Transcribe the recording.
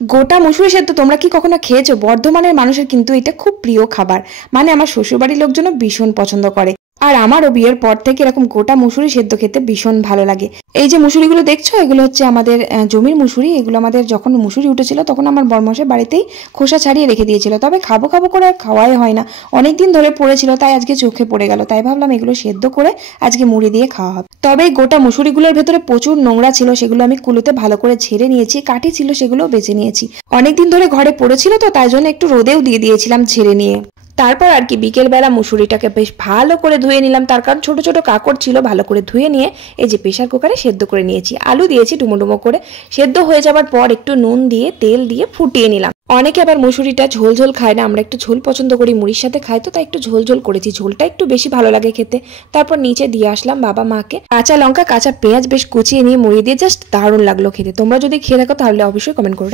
গোটা মুসুরি সেদ্ধ তোমরা কি কখনো খেয়েছো? বর্ধমানের মানুষের কিন্তু এটা খুব প্রিয় খাবার। মানে আমার শ্বশুরবাড়ির লোকজনও ভীষণ পছন্দ করে। আর আমারও বিয়ের পর থেকে এরকম গোটা মুসুরি সেদ্ধ খেতে ভীষণ ভালো লাগে। এই যে মুসুরিগুলো দেখছো, এগুলো হচ্ছে আমাদের জমির মুসুরি। এগুলো আমাদের যখন মুসুরি উঠেছিল তখন আমার বড়মশাই বাড়িতেই খোসা ছাড়িয়ে রেখে দিয়েছিল। তবে খাবো খাবো করে আর খাওয়াই হয় না, অনেকদিন ধরে পড়েছিল, তাই আজকে চোখে পড়ে গেল। তাই ভাবলাম এগুলো সেদ্ধ করে আজকে মুড়ি দিয়ে খাওয়া হবে। তবে এই গোটা মুসুরিগুলোর ভেতরে প্রচুর নোংরা ছিল, সেগুলো আমি কুলোতে ভালো করে ঝেড়ে নিয়েছি। কাঠি ছিল, সেগুলো বেছে নিয়েছি। অনেকদিন ধরে ঘরে পড়েছিল তো, তাই জন্য একটু রোদেও দিয়ে দিয়েছিলাম ঝেড়ে নিয়ে। তারপর আর কি বিকেলবেলা মুসুরিটাকে বেশ ভালো করে ধুয়ে নিলাম, তার কারণ ছোট ছোট কাকড় ছিল। ভালো করে ধুয়ে নিয়ে এই যে প্রেসার কুকারে সেদ্ধ করে নিয়েছি। আলু দিয়েছি ডুমো ডুমো করে। সেদ্ধ হয়ে যাবার পর একটু নুন দিয়ে তেল দিয়ে ফুটিয়ে নিলাম। অনেকে আবার মুসুরিটা ঝোল ঝোল খায় না, আমরা একটু ঝোল পছন্দ করি, মুড়ির সাথে খাই তো, তাই একটু ঝোল ঝোল করেছি। ঝোলটা একটু বেশি ভালো লাগে খেতে। তারপর নিচে দিয়ে আসলাম বাবা মাকে কাঁচা লঙ্কা কাঁচা পেঁয়াজ বেশ কুচিয়ে নিয়ে মুড়ি দিয়ে, জাস্ট দারুণ লাগলো খেতে। তোমরা যদি খেয়ে থাকো তাহলে অবশ্যই কমেন্ট করো।